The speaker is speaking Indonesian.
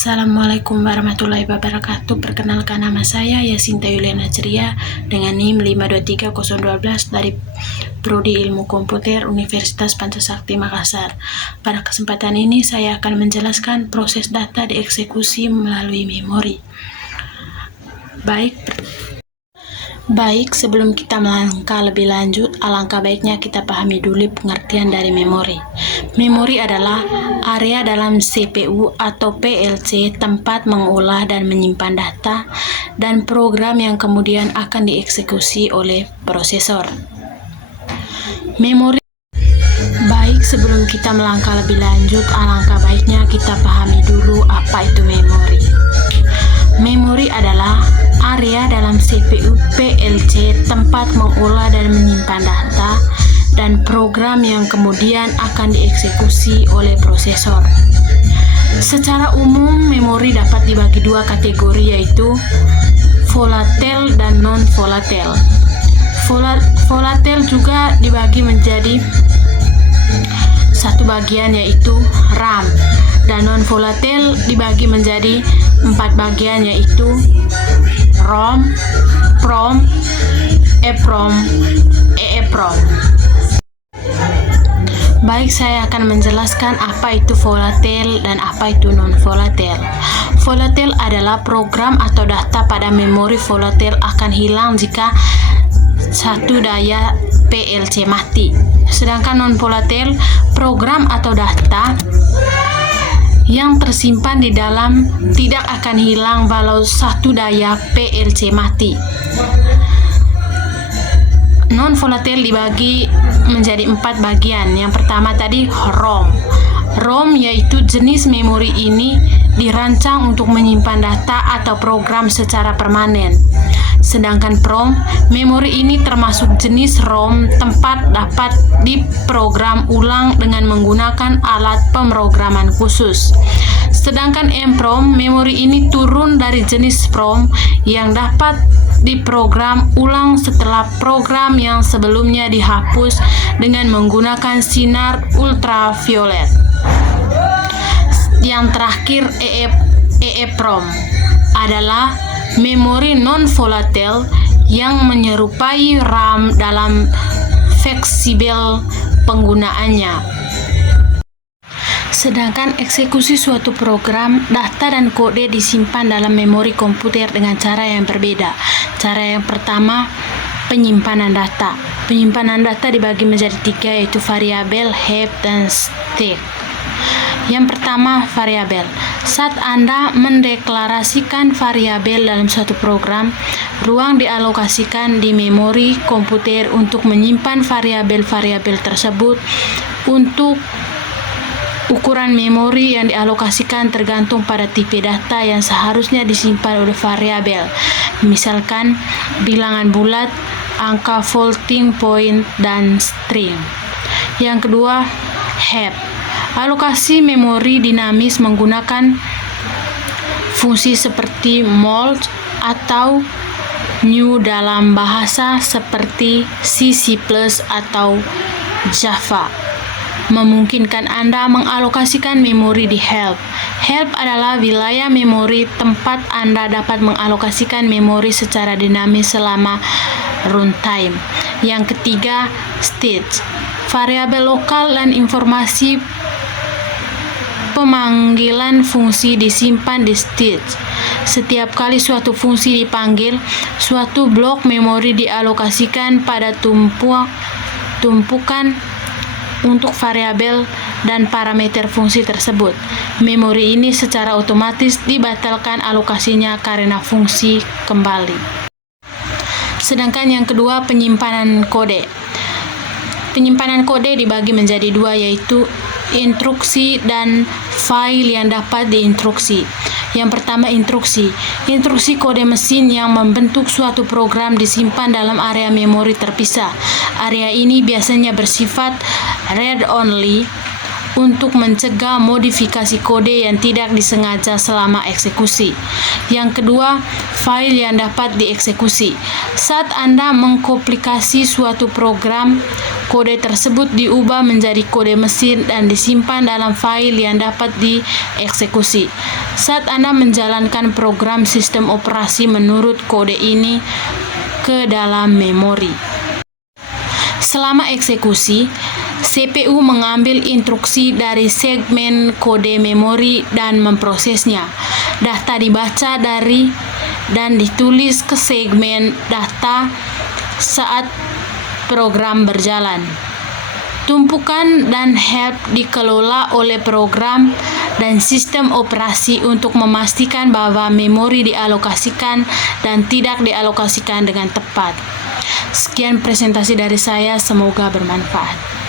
Assalamualaikum warahmatullahi wabarakatuh. Perkenalkan, nama saya Yasinta Yuliana Ceria dengan NIM 523012 dari Prodi Ilmu Komputer Universitas Pancasakti Makassar. Pada kesempatan ini saya akan menjelaskan proses data dieksekusi melalui memori. Baik, sebelum kita melangkah lebih lanjut, alangkah baiknya kita pahami dulu pengertian dari memori. Memori adalah area dalam CPU atau PLC tempat mengolah dan menyimpan data dan program yang kemudian akan dieksekusi oleh prosesor. Baik, sebelum kita melangkah lebih lanjut, alangkah baiknya kita pahami dulu apa itu memori. Memori adalah area dalam CPU PLC tempat mengolah dan menyimpan data dan program yang kemudian akan dieksekusi oleh prosesor. Secara umum, memori dapat dibagi dua kategori, yaitu volatile dan non-volatile. Volatile juga dibagi menjadi satu bagian, yaitu RAM, dan non-volatile dibagi menjadi 4 bagian, yaitu ROM, PROM, EPROM, EEPROM. Baik, saya akan menjelaskan apa itu volatile dan apa itu non-volatile. Volatile adalah program atau data pada memori volatile akan hilang jika satu daya PLC mati. Sedangkan non-volatile, program atau data yang tersimpan di dalam tidak akan hilang walau satu daya PLC mati. Non-volatile dibagi menjadi 4 bagian. Yang pertama tadi ROM. ROM yaitu jenis memori ini dirancang untuk menyimpan data atau program secara permanen. Sedangkan PROM, memori ini termasuk jenis ROM tempat dapat diprogram ulang dengan menggunakan alat pemrograman khusus. Sedangkan EPROM, memori ini turun dari jenis PROM yang dapat diprogram ulang setelah program yang sebelumnya dihapus dengan menggunakan sinar ultraviolet. Yang terakhir, EEPROM adalah memori non-volatile yang menyerupai RAM dalam fleksibel penggunaannya. Sedangkan eksekusi suatu program, data dan kode disimpan dalam memori komputer dengan cara yang berbeda. Cara yang pertama, penyimpanan data. Penyimpanan data dibagi menjadi 3, yaitu variabel, heap, dan stack. Yang pertama, variabel. Saat Anda mendeklarasikan variabel dalam suatu program, ruang dialokasikan di memori komputer untuk menyimpan variabel-variabel tersebut. Untuk ukuran memori yang dialokasikan tergantung pada tipe data yang seharusnya disimpan oleh variabel. Misalkan bilangan bulat, angka floating point, dan string. Yang kedua, heap. Alokasi memori dinamis menggunakan fungsi seperti mult atau new dalam bahasa seperti C++ atau Java. Memungkinkan Anda mengalokasikan memori di heap. Heap adalah wilayah memori tempat Anda dapat mengalokasikan memori secara dinamis selama runtime. Yang ketiga, stage. Variabel lokal dan informasi pemanggilan fungsi disimpan di stage. Setiap kali suatu fungsi dipanggil, suatu blok memori dialokasikan pada tumpukan untuk variabel dan parameter fungsi tersebut. Memori ini secara otomatis dibatalkan alokasinya karena fungsi kembali. Sedangkan yang kedua, penyimpanan kode. Penyimpanan kode dibagi menjadi 2, yaitu instruksi dan file yang dapat diinstruksi. Yang pertama, instruksi. Instruksi kode mesin yang membentuk suatu program disimpan dalam area memori terpisah. Area ini biasanya bersifat read-only untuk mencegah modifikasi kode yang tidak disengaja selama eksekusi. Yang kedua, file yang dapat dieksekusi. Saat Anda mengkomplikasi suatu program, kode tersebut diubah menjadi kode mesin dan disimpan dalam file yang dapat dieksekusi. Saat Anda menjalankan program sistem operasi menurut kode ini ke dalam memori. Selama eksekusi, CPU mengambil instruksi dari segmen kode memori dan memprosesnya. Data dibaca dari dan ditulis ke segmen data saat program berjalan. Tumpukan dan heap dikelola oleh program dan sistem operasi untuk memastikan bahwa memori dialokasikan dan tidak dialokasikan dengan tepat. Sekian presentasi dari saya, semoga bermanfaat.